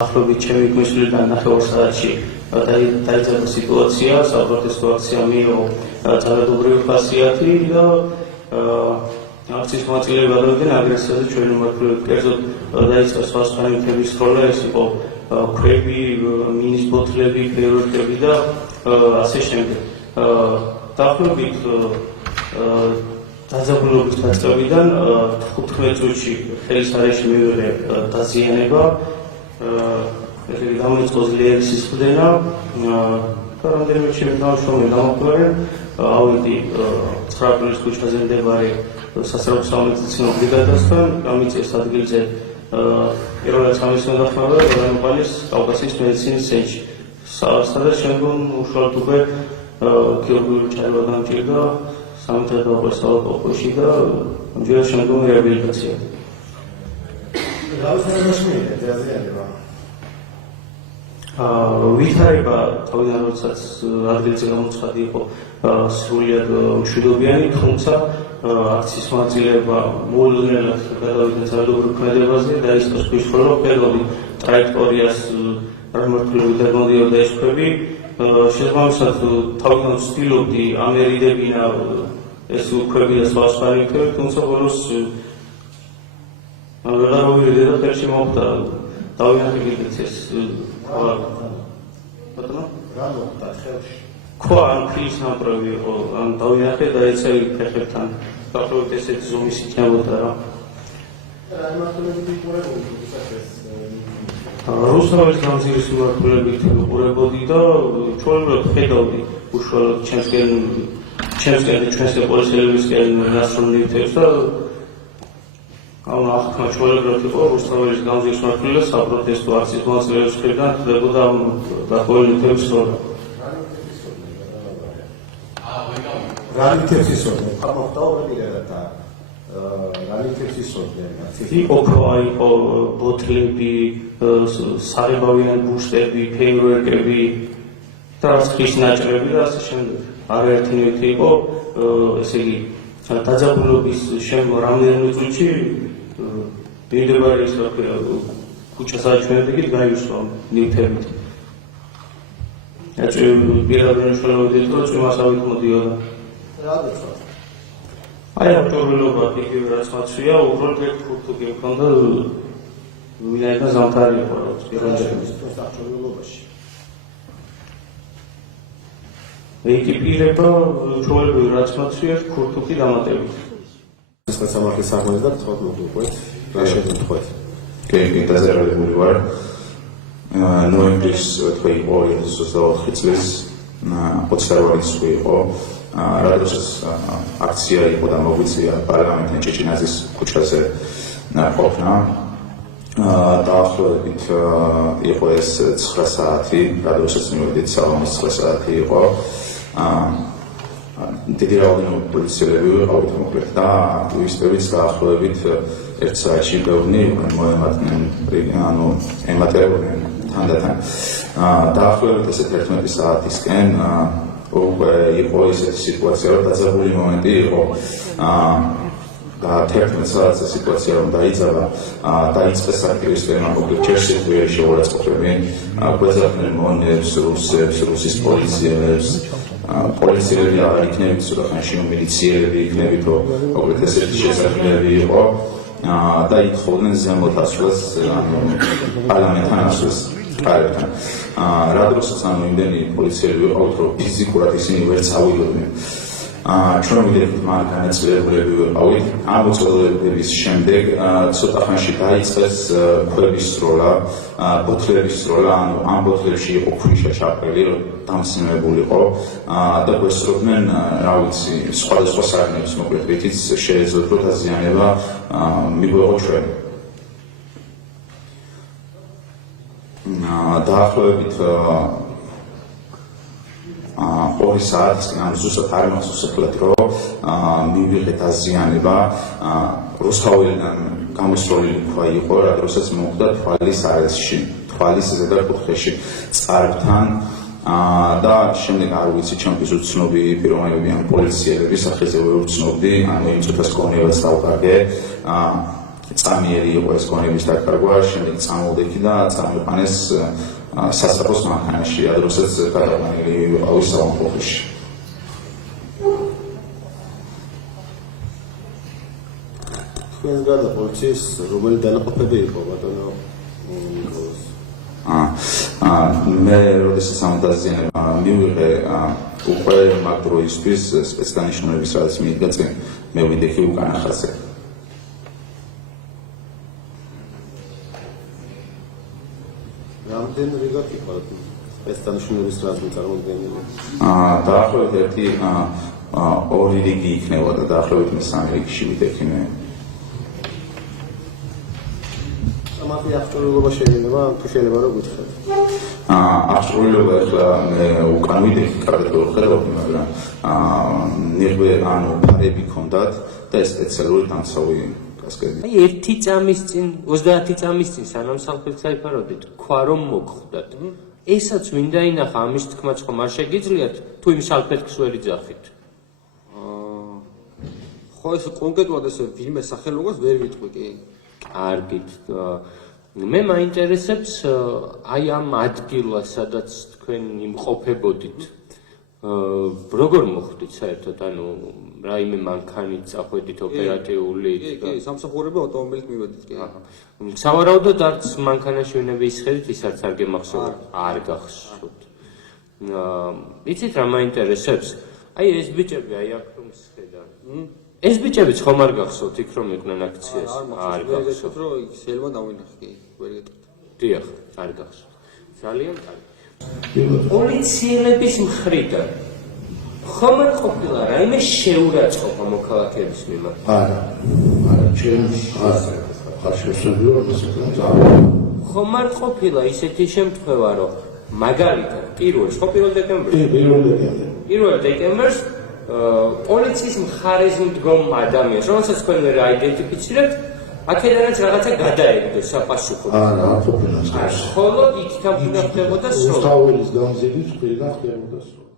Ახლობით ჩემი გმისვლიდან 9 საათში დაიწყო სიტუაცია, საპროტესტო აქცია მიიღო ძალადობრივი ხასიათი და აქციის მონაწილეები გადავიდნენ აგრესიაზე ჩვენი მმართველობის კერძოდ დაიწყო სხვადასხვანაირი სროლა, ეს იყო ქვები, მინის ბოთლები, ფეირვერკები და ასე შემდეგ. დაახლოებით დაძაბულობის დაწყებიდან 15 წუთში ხელის არეში მივიღე დაზიანება. გამოიწყო ძლიერი სისხლდენა და რამდენიმე ჩემი თანამშრომელი დამკვირვებელია. ავედი 9 აპრილის ქუჩაზე მდებარე სასწავლო სამედიცინო ბრიგადასთან, გამიწეს ადგილზე პირველად სამედიცინო დახმარება რეგიონალის კავკასიის მედიცინის ცენტრში. სადაც შემდგომ უშუალოდ უკვე ქირურგიული ჩარევა დამჭირდა სამთედაობის სალაპოპოში და ამჯერად შემდგომ რეაბილიტაცია. ვითარება თავიდან როდესაც ადგილზე გამოცხადი იყო სრულიად მშვიდობიანი, თუმცა აქციის მონაწილეება მოულოდნელად გადავიდნენ ძალადობრივ ქმედებაზე, დაიწყო სრული პერიოდი ტრაექტორიას მმართველები დაგმოდიოდა ეს ქვები. შესაბამისად თავიდან ვცდილობდი ამერიდებინა ეს ქვები და სხვადასხვანაირი ქვები, თუმცა ბოლოს ვერ გამოვიდე და ხელში მოხვდა დავინახე კიდეც ეს ქვა ან ქვის ნამპრევი იყო, ან დავინახე და ეცევი ფეხებთან დაახლოებით ესეთი ზომის იქნებოდა რა. რუსთავის გამზირის მიმართულებით უყურებოდი და ჩვეულებრივ ხედავდი უშუალოდ ჩემსკენ ჩვენსკენ პოლიციელებისკენ ნასრომნიებს და ახლა ჩვეულებრივ იყო რუსთავის გამზირის მიმართულებით საპროტესტო აქციის მონაწილეების მხრიდან ხდებოდა დახოვილების სროლა. იყო ქვა, იყო ბოთლები, საღებავიანი ბუშტები, ფეირვერკები და რაც ხის ნაჭრები და ასე შემდეგ. არაერთი ნივთი იყო, ესე იგი დაძაბულობის რამდენიმე წუთში მიმდებარე ის რა ქვია ქუჩას აჩვენებდით გაივსვა ნივთებით. პირადად მნიშვნელოვანია რომ წვიმასავით მოდიოდა. აი ავტორობა იგივე რაც მაცვია, უბრალოდ ფურთუკი მქონდა ვინაიდან ზამთარი იყო პირადად ავტორობაში. ეკიპირება ჩვეულებრივ რაც მაცვია, ფურთუკი დამატებით. ეს სამართლის საქმეზე და თქვათ მოგყვეთ, რა შეგეთქვათ. კი, დაზარალებული ვარ. ნოემბრის თქვი იყო 2024 წლის 28 წელი იყო. როდესაც აქცია იყო და მოგვიწია პარლამენტთან ჭეჭინაძის ქუჩაზე ყოფნა. დაახლოებით იყო ეს 9 საათი, როდესაც მივედით სალონის 9 საათი იყო. დიდი რაოდენობით პოლიციელები ვიყავით მოკლედ და აქტივისტებიც დაახლოებით 1 საათში ბევრი მოემატნენ, ემატებოდნენ თანდათან. დაახლოებით ესე 11 საათისკენ უკვე იყო ისეთი სიტუაცია, რომ დაძაბული მომენტი იყო და 11 საათზე სიტუაცია რომ დაიწყება, დაიწყეს აქტივისტებმა მოკლედ ჩერსიტყვიერი შეურაცხყოფები, გვეძახდნენ მონებს, რუსებს, რუსის პოლიციელები არ იქნებით, ცოტა ხანში მილიციელები იქნებით, რომ მოკლედ ესეთი შესაძლებლები იყო და ითხოვდნენ ზემოთ ასვლას პარლამენტთან ასვლას კარებთან. რა დროსაც იმდენი პოლიციელები ვიყავთ, რომ ფიზიკურად ისინი ვერ წავიდოდნენ. ჩვენ ვიდექით მან განაწილებულები ვიყავით. ამ მოწყობილების შემდეგ ცოტა ხანში დაიწყეს ქვების სროლა, ბოთლების სროლა, ამ ბოთლებში იყო ქვიშა ჩაყრილი, რომ დამსინებულიყო და გვესწრებდნენ, რა ვიცი, სხვადასხვა საგნებს, მოკლედ რითიც შეეძლოთ დაზიანება მიგვეღო ჩვენ. დაახლოებით 2 საათისკენ ან ზუსტად არ მახსოვს ახლა რომ მივიღე დაზიანება რუსთავიდან გამოსროლილი ქვა იყო, როდესაც მოხდა თვალის არეში, თვალის ზედა კუთხეში წყარბთან და შემდეგ არ ვიცი, ჩემთვის უცნობი პიროვნებები ან პოლიციელები, სახეზე ვერ ვცნობდი, ან იმ წუთას გონიევაც დავკარგე. წამიერი იყო ეს გონების დაკარგვა, შემდეგ წამოვდექი და წამოიყვანეს სასწრაფოს მანქანაში, როდესაც გადაყვანილი ვიყავი სამონტაჟში. თქვენს გარდა პოლიციის რომელი დანაყოფები იყო ბატონო ნიკოლას? მე როდესაც სამონტაჟზე მივიღე უკვე მაგ დროისთვის სპეცდანიშნულების რაც მიდგა წინ მე ვიდექი უკანა ხაზზე. რამდენი რიგად იყო სპეცდანიშნულების რაც წარმოდგენილი? დაახლოებით ერთი ორი რიგი იქნებოდა, დაახლოებით მესამე რიგში ვიდექი მე. მათი აღჭურვილობა შეიძლება თუ შეიძლება რომ გითხრათ. აღჭურვილობა ახლა უკან ვიდექი კარგად ვხედავდი, მაგრამ ნიღბე ანუ ფარები ჰქონდათ და ეს სპეციალური დამცავი კასკადი. აი 1 წამის წინ 30 წამის წინ სანამ სალფეთს აიფარებდით თქვა რომ მოგხვდათ. ესაც ვინ დაინახა ამის თქმაც ხომ არ შეგიძლიათ თუ იმ სალფეთს ვერ იძახით. ხო ეს კონკრეტულად ეს ვინმე სახელობას ვერ ვიტყვი კი. კარგით. მე მაინტერესებს აი ამ ადგილას, სადაც თქვენ იმყოფებოდით. როგორ მოხვდით საერთოდ, ანუ რაიმე მანქანით წახვედით ოპერატიული? კი, სამსახურებო ავტომობილით მივედით კი. სავარაუდოდ არც მანქანაში ვინმე ისხედით, ისაც არ გემახსოვრდ, არ გახსოვთ. იცით რა მაინტერესებს? აი ეს ბიჭები აი აქ რომ შეხედა. ეს ბიჭებიც ხომ არ გახსოვთ იქ რომ იყვნენ აქციას? არ გახსოვთ. რომ შეიძლება დავინახე კი, ვერ გეტყვით. დიახ, არ გახსოვთ. ძალიან კარგი. პოლიციელების მხრიდან ხომ არ ყოფილა რაიმე შეურაცხყოფა მოქალაქეების მიმართ? არა, ჩემს ხომ არ ყოფილა ისეთი შემთხვევა, რომ მაგალითად პირველ დეკემბერს 1 დეკემბერს პოლიციის მხარეს მდგომ ადამიანს, რომელსაც თქვენ ვერ აიდენტიფიცირებთ, აქედანაც რაღაცა გადაეგდო საპასუხოდ. არა, ყოფილა. ხოლო იქ თამბუნა ხდებოდა სრულ. თავის გამზიდის ხილდა ხდებოდა სრულ.